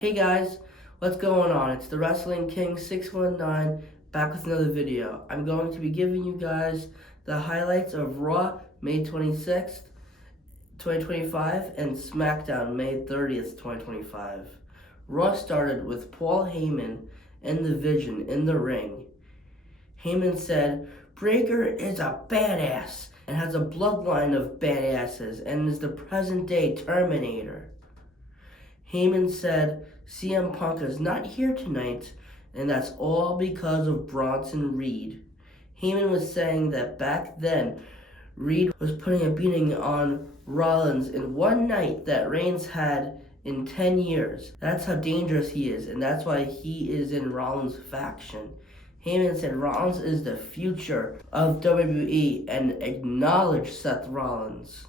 Hey guys, what's going on? It's the Wrestling King 619 back with another video. I'm going to be giving you guys the highlights of Raw May 26th, 2025 and Smackdown May 30th, 2025. Raw started with Paul Heyman and the Vision in the ring. Heyman said, "Breaker is a badass and has a bloodline of badasses and is the present day Terminator." Heyman said CM Punk is not here tonight, and that's all because of Bronson Reed. Heyman was saying that back then, Reed was putting a beating on Rollins in one night that Reigns had in 10 years. That's how dangerous he is, and that's why he is in Rollins' faction. Heyman said Rollins is the future of WWE and acknowledged Seth Rollins.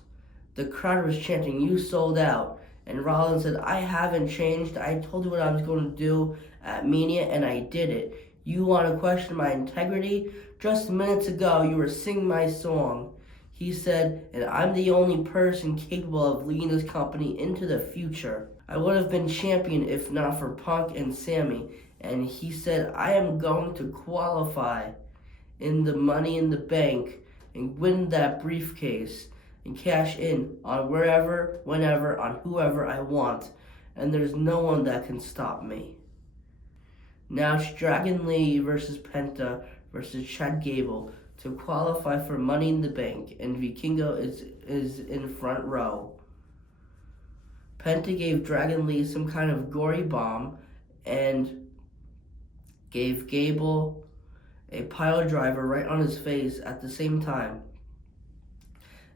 The crowd was chanting, "You sold out." And Rollins said, "I haven't changed. I told you what I was going to do at Mania, and I did it. You want to question my integrity? Just minutes ago, you were singing my song." He said, "And I'm the only person capable of leading this company into the future. I would have been champion if not for Punk and Sammy." And he said, "I am going to qualify in the Money in the Bank and win that briefcase and cash in on wherever, whenever, on whoever I want, and there's no one that can stop me." Now it's Dragon Lee versus Penta versus Chad Gable to qualify for Money in the Bank, and Vikingo is in front row. Penta gave Dragon Lee some kind of gory bomb and gave Gable a pile driver right on his face at the same time,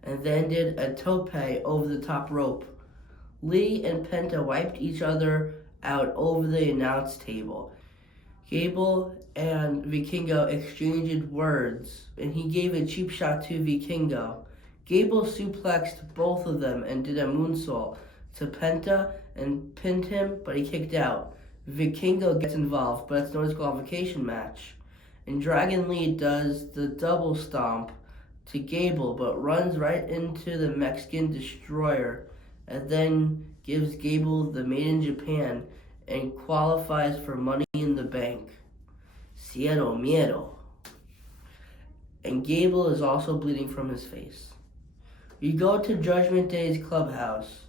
and then did a tope over the top rope. Lee and Penta wiped each other out over the announce table. Gable and Vikingo exchanged words, and he gave a cheap shot to Vikingo. Gable suplexed both of them and did a moonsault to Penta and pinned him, but he kicked out. Vikingo gets involved, but it's no disqualification match. And Dragon Lee does the double stomp to Gable, but runs right into the Mexican Destroyer, and then gives Gable the Made in Japan and qualifies for Money in the Bank. Cero miedo. And Gable is also bleeding from his face. We go to Judgment Day's clubhouse,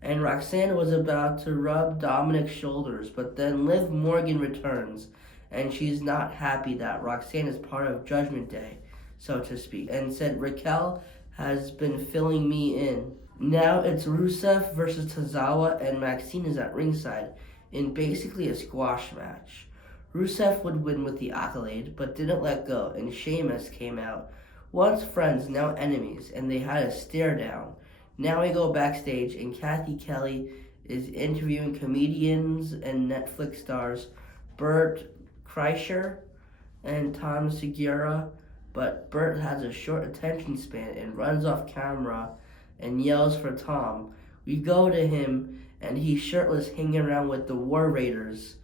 and Roxanne was about to rub Dominic's shoulders, but then Liv Morgan returns, and she's not happy that Roxanne is part of Judgment Day, so to speak, and said Raquel has been filling me in. Now it's Rusev versus Tozawa, and Maxine is at ringside in basically a squash match. Rusev would win with the accolade, but didn't let go, and Sheamus came out. Once friends, now enemies, and they had a stare down. Now we go backstage, and Kathy Kelly is interviewing comedians and Netflix stars Bert Kreischer and Tom Segura, but Bert has a short attention span and runs off camera and yells for Tom. We go to him, and he's shirtless hanging around with the War Raiders.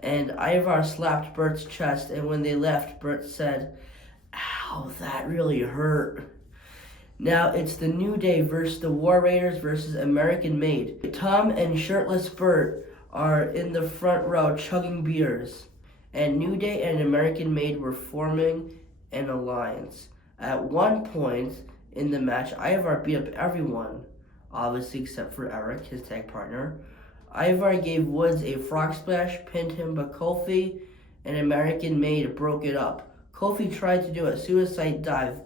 And Ivar slapped Bert's chest, and when they left, Bert said, "Ow, that really hurt." Now it's the New Day versus the War Raiders versus American Made. Tom and shirtless Bert are in the front row chugging beers, and New Day and American Made were forming an alliance. At one point in the match, Ivar beat up everyone, obviously except for Eric, his tag partner. Ivar gave Woods a frog splash, pinned him, but Kofi and American Made broke it up. Kofi tried to do a suicide dive,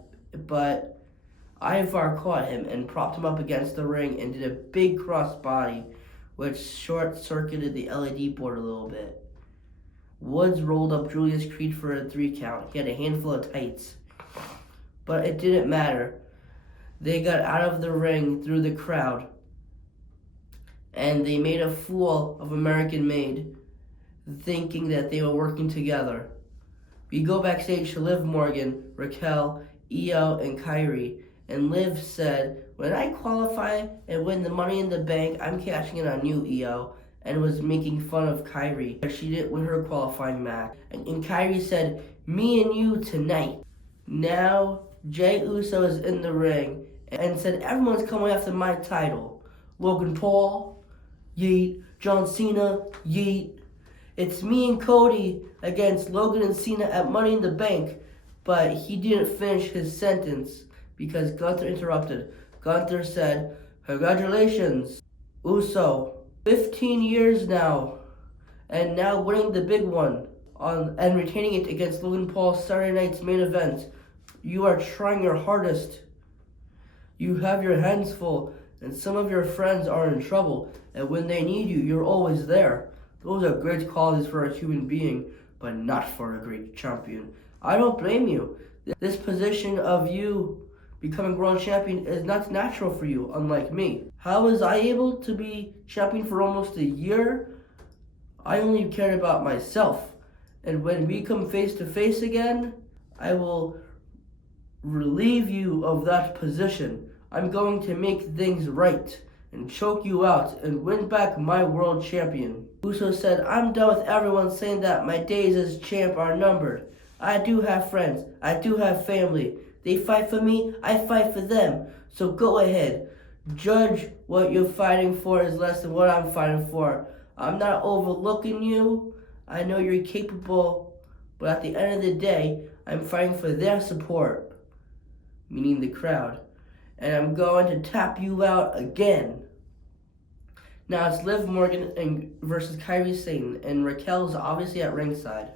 but Ivar caught him and propped him up against the ring and did a big crossbody, which short-circuited the LED board a little bit. Woods rolled up Julius Creed for a 3 count. He had a handful of tights, but it didn't matter. They got out of the ring through the crowd, and they made a fool of American Made, thinking that they were working together. We go backstage to Liv Morgan, Raquel, Io, and Kyrie, and Liv said, "When I qualify and win the Money in the Bank, I'm cashing in on you, Io," and was making fun of Kyrie. She didn't win her qualifying match. And Kyrie said, "Me and you tonight." Now Jey Uso is in the ring and said, "Everyone's coming after my title. Logan Paul, Yeet, John Cena, yeet. It's me and Cody against Logan and Cena at Money in the Bank. But he didn't finish his sentence because Gunther interrupted. Gunther said, congratulations, Uso. 15 years now, and now winning the big one and retaining it against Logan Paul Saturday night's main event. You are trying your hardest. You have your hands full, and some of your friends are in trouble, and when they need you, you're always there. Those are great qualities for a human being, but not for a great champion. I don't blame you. This position of you becoming world champion is not natural for you, unlike me. How was I able to be champion for almost a year? I only cared about myself. And when we come face to face again, I will relieve you of that position. I'm going to make things right and choke you out and win back my world champion. Uso said, I'm done with everyone saying that my days as champ are numbered. I do have friends. I do have family. They fight for me, I fight for them. So go ahead. Judge what you're fighting for is less than what I'm fighting for. I'm not overlooking you. I know you're capable, but at the end of the day, I'm fighting for their support, meaning the crowd. And I'm going to tap you out again. Now it's Liv Morgan versus Kairi Sane, and Raquel is obviously at ringside.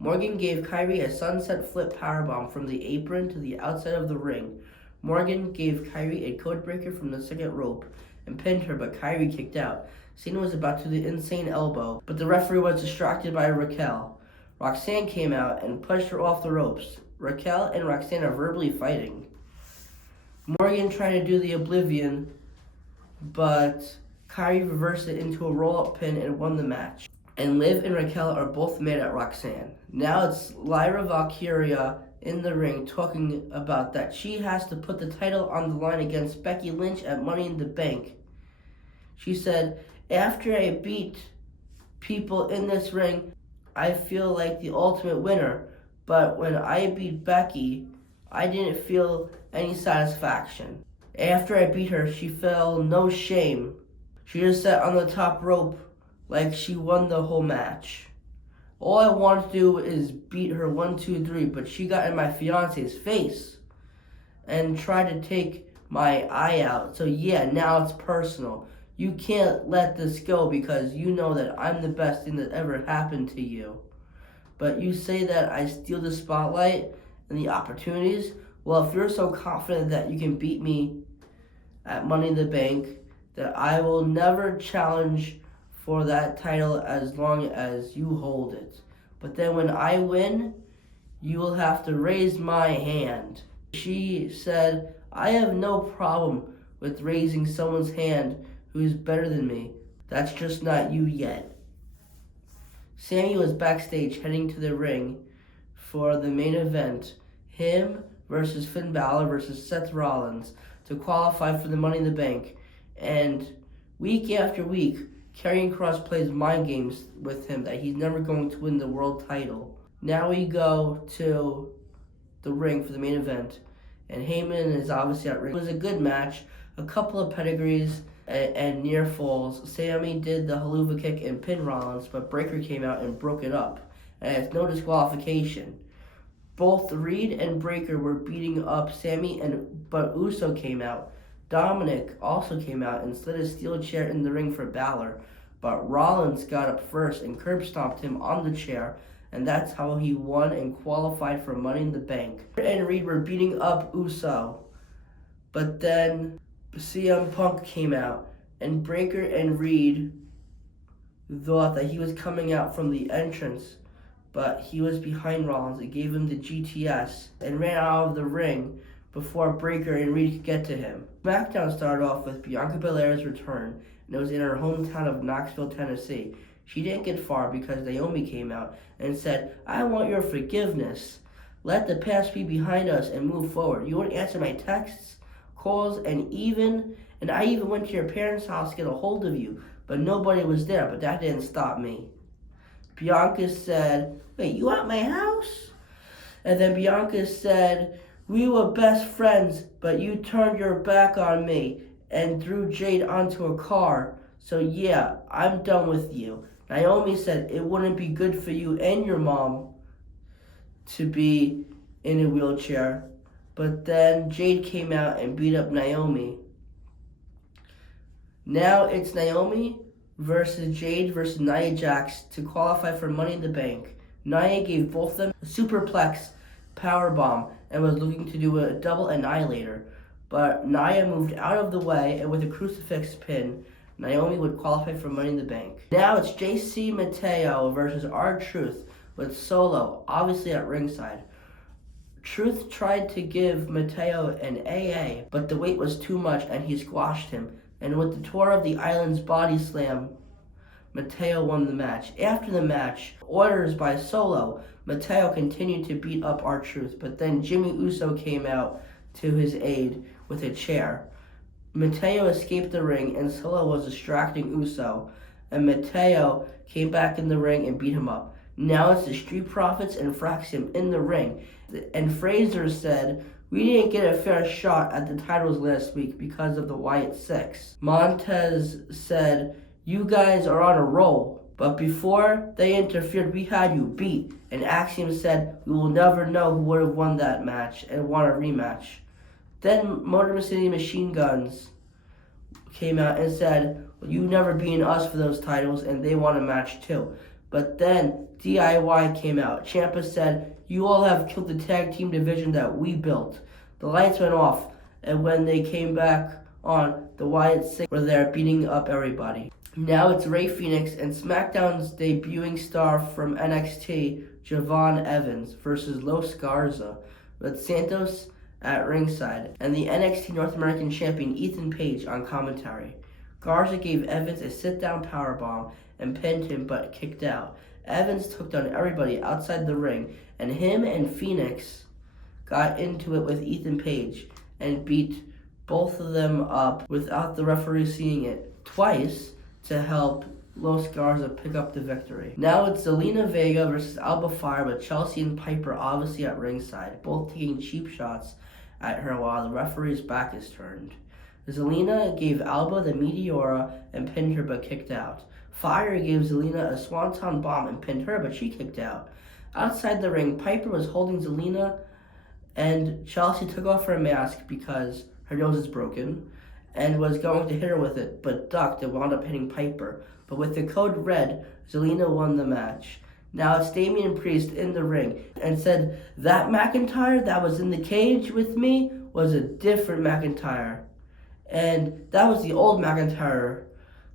Morgan gave Kairi a sunset flip powerbomb from the apron to the outside of the ring. Morgan gave Kairi a codebreaker from the second rope and pinned her, but Kairi kicked out. Cena was about to do the insane elbow, but the referee was distracted by Raquel. Roxanne came out and pushed her off the ropes. Raquel and Roxanne are verbally fighting. Morgan tried to do the Oblivion, but Kairi reversed it into a roll-up pin and won the match. And Liv and Raquel are both mad at Roxanne. Now it's Lyra Valkyria in the ring talking about that she has to put the title on the line against Becky Lynch at Money in the Bank. She said, after I beat people in this ring, I feel like the ultimate winner. But when I beat Becky, I didn't feel any satisfaction. After I beat her, she felt no shame. She just sat on the top rope like she won the whole match. All I wanted to do is beat her 1, 2, 3, but she got in my fiance's face and tried to take my eye out. So yeah, now it's personal. You can't let this go because you know that I'm the best thing that ever happened to you. But you say that I steal the spotlight and the opportunities. Well, if you're so confident that you can beat me at Money in the Bank, that I will never challenge for that title as long as you hold it. But then when I win, you will have to raise my hand. She said, I have no problem with raising someone's hand who's better than me. That's just not you yet. Sammy was backstage heading to the ring for the main event, him versus Finn Balor versus Seth Rollins, to qualify for the Money in the Bank. And week after week, Karrion Kross plays mind games with him that he's never going to win the world title. Now we go to the ring for the main event, and Heyman is obviously at ring. It was a good match, a couple of pedigrees and near falls. Sammy did the haluva kick and pin Rollins, but Breakker came out and broke it up, and it's no disqualification. Both Reed and Breakker were beating up Sammy, but Uso came out. Dominic also came out and slid a steel chair in the ring for Balor, but Rollins got up first and curb stomped him on the chair, and that's how he won and qualified for Money in the Bank. And Reed were beating up Uso, but then CM Punk came out, and Breakker and Reed thought that he was coming out from the entrance, but he was behind Rollins. It gave him the GTS and ran out of the ring before Breakker and Reed could get to him. Smackdown started off with Bianca Belair's return, and it was in her hometown of Knoxville, Tennessee. She didn't get far because Naomi came out and said, I want your forgiveness. Let the past be behind us and move forward. You won't answer my texts, calls, and I even went to your parents' house to get a hold of you, but nobody was there, but that didn't stop me. Bianca said, wait, you at my house? And then Bianca said, we were best friends, but you turned your back on me and threw Jade onto a car. So yeah, I'm done with you. Naomi said it wouldn't be good for you and your mom to be in a wheelchair. But then Jade came out and beat up Naomi. Now it's Naomi versus Jade versus Nia Jax to qualify for Money in the Bank. Nia gave both of them a superplex powerbomb and was looking to do a double annihilator. But Nia moved out of the way, and with a crucifix pin, Naomi would qualify for Money in the Bank. Now it's JC Mateo versus R-Truth with Solo, obviously at ringside. Truth tried to give Mateo an AA, but the weight was too much and he squashed him. And with the Tour of the Island's body slam, Mateo won the match. After the match, orders by Solo, Mateo continued to beat up R-Truth, but then Jimmy Uso came out to his aid with a chair. Mateo escaped the ring and Solo was distracting Uso, and Mateo came back in the ring and beat him up. Now it's the Street Profits and Fraxium in the ring. And Fraser said, "We didn't get a fair shot at the titles last week because of the Wyatt Six." Montez said, "You guys are on a roll, but before they interfered, we had you beat." And Axiom said, "We will never know who would have won that match and won a rematch." Then Motor City Machine Guns came out and said, "Well, you never beaten us for those titles," and they won a match too. But then DIY came out. Ciampa said, "You all have killed the tag team division that we built." The lights went off, and when they came back on, the Wyatt Six were there beating up everybody. Now it's Rey Fenix and SmackDown's debuting star from NXT, Javon Evans, versus Los Garza, with Santos at ringside, and the NXT North American champion Ethan Page on commentary. Garza gave Evans a sit-down powerbomb and pinned him, but kicked out. Evans took down everybody outside the ring, and him and Phoenix got into it with Ethan Page and beat both of them up without the referee seeing it twice to help Los Garza pick up the victory. Now it's Zelina Vega versus Alba Fire with Chelsea and Piper obviously at ringside, both taking cheap shots at her while the referee's back is turned. Zelina gave Alba the Meteora and pinned her but kicked out. Fire gave Zelina a Swanton Bomb and pinned her, but she kicked out. Outside the ring, Piper was holding Zelina, and Chelsea took off her mask because her nose is broken, and was going to hit her with it, but ducked and wound up hitting Piper. But with the code red, Zelina won the match. Now it's Damian Priest in the ring and said, "That McIntyre that was in the cage with me was a different McIntyre. And that was the old McIntyre,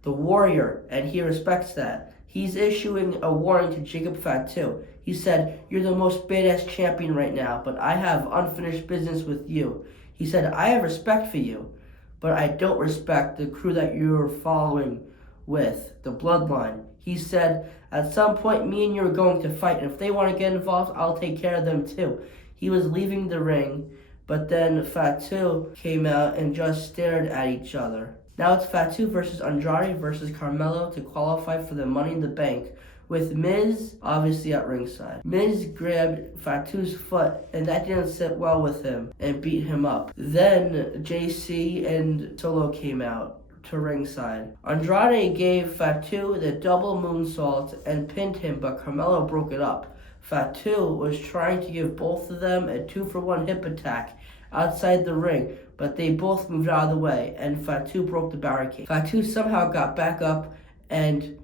the warrior, and he respects that. He's issuing a warning to Jacob Fatu. He said, 'You're the most badass champion right now, but I have unfinished business with you.' He said, 'I have respect for you, but I don't respect the crew that you're following with, the bloodline.' He said, 'At some point, me and you are going to fight, and if they want to get involved, I'll take care of them too.' He was leaving the ring, but then Fatu came out and just stared at each other. Now it's Fatu versus Andrade versus Carmelo to qualify for the Money in the Bank, with Miz obviously at ringside. Miz grabbed Fatu's foot, and that didn't sit well with him, and beat him up. Then JC and Solo came out to ringside. Andrade gave Fatu the double moonsault and pinned him, but Carmelo broke it up. Fatu was trying to give both of them a 2-for-1 hip attack outside the ring, but they both moved out of the way, and Fatu broke the barricade. Fatu somehow got back up and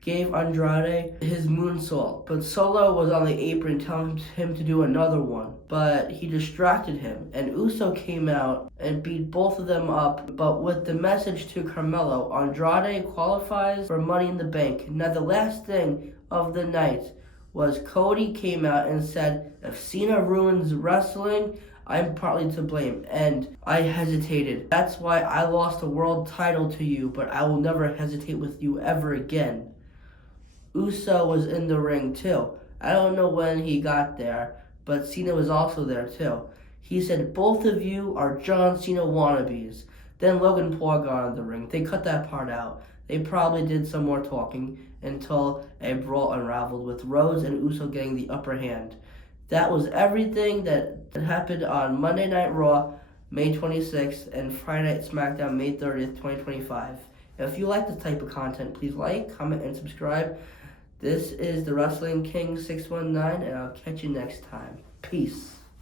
gave Andrade his moonsault, but Solo was on the apron telling him to do another one, but he distracted him, and Uso came out and beat both of them up, but with the message to Carmelo, Andrade qualifies for Money in the Bank. Now the last thing of the night was Cody came out and said, "If Cena ruins wrestling, I'm partly to blame," and I hesitated. "That's why I lost the world title to you, but I will never hesitate with you ever again." Uso was in the ring too. I don't know when he got there, but Cena was also there too. He said, "Both of you are John Cena wannabes." Then Logan Paul got in the ring. They cut that part out. They probably did some more talking until a brawl unraveled with Rhodes and Uso getting the upper hand. That was everything that happened on Monday Night Raw, May 26th, and Friday Night SmackDown, May 30th, 2025. If you like this type of content, please like, comment, and subscribe. This is the Wrestling King 619, and I'll catch you next time. Peace.